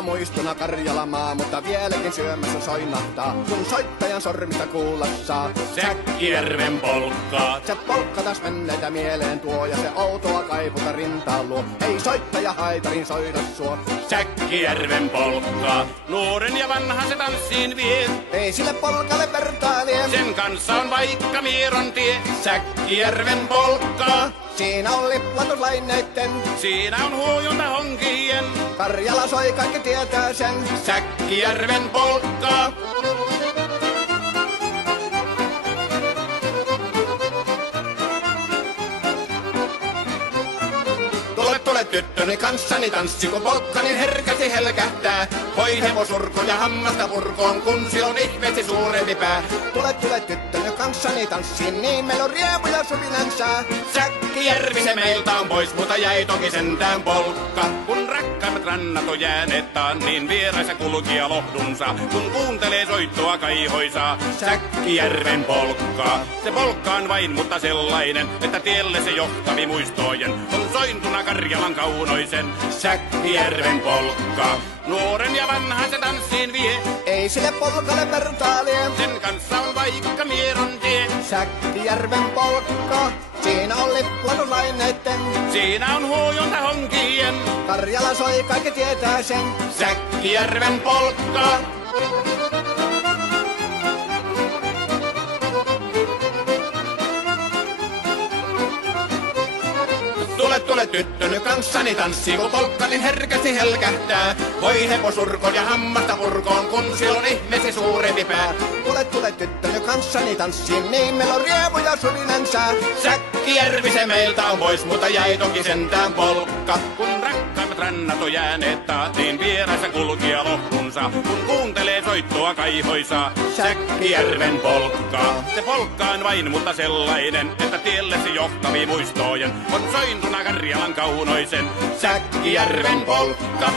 Vanhana muistona Karjala maa, mutta vieläkin syömässä soinahtaa, kun soittajan sormista kuulla saa. Säkkijärven polkkaa. Se polkka taas menneitä mieleen tuo, ja se outoa kaiputa rintaan luo. Ei soittaja haitarin soida suo. Säkkijärven polkkaa. Nuoren ja vanhan se tanssiin vie. Ei sille polkalle vertailie. Sen kanssa on vaikka Mieron tie. Säkkijärven polkkaa. Siinä on liplatuslaineitten. Siinä on huojunta honkien. Karjala soi, kaikki tietää sen. Säkkijärven polkkaa. Tule tyttöni kanssani tanssi, kun polkkani herkästi helkähtää. Voi hevosurko ja hammasta purkoon, kun silloin ihmeesti suurempi pää. Tule tyttöni kanssani tanssiin, niin meillä on riemu ja suvinansaa. Säkkijärvi se meiltä on pois, mutta jäi toki sentään polkka. Kun rakkaimmat rannat on jääneet taan, niin vieraissa kulkija lohdunsa. Kun kuuntelee soittoa kaihoisaa, Säkkijärven polkkaa. Se polkka on vain, mutta sellainen, että tielle se johtavi muistojen on sointuna Karjalan kaunoisen. Säkkijärven polkkaa. Nuoren ja vanhan se tanssiin vie. Ei sille polkalle vertailie. Sen kanssa on vaikka Mieron tie. Säkkijärven polkka. Siinä on liplatuslaineitten. Siinä on huojunta honkien. Karjala soi, kaikki tietää sen. Säkkijärven polkkaa. Tule tyttöni kanssani tanssi, kun polkkani herkästi helkähtää. Voi hevosurko ja hammasta purkoon, kun silloin ihmeesi suurempi pää. Tule tyttöni kanssani tanssiin, niin meillä on riemu ja suvinansa. Säkkijärvi se meiltä on pois, mutta jäi toki sentään polkka. Kun rakkaimmat rannat on jääneet taat, niin vieraissa kulkija lohdunsa. Kun kuuntelee soittoa kaihoisaa, Säkkijärven polkkaa. Se polkka on vain, mutta sellainen, että tielle se johtavi muistojen on sointuna Karjalan kaunoisen. Säkkijärven polkka.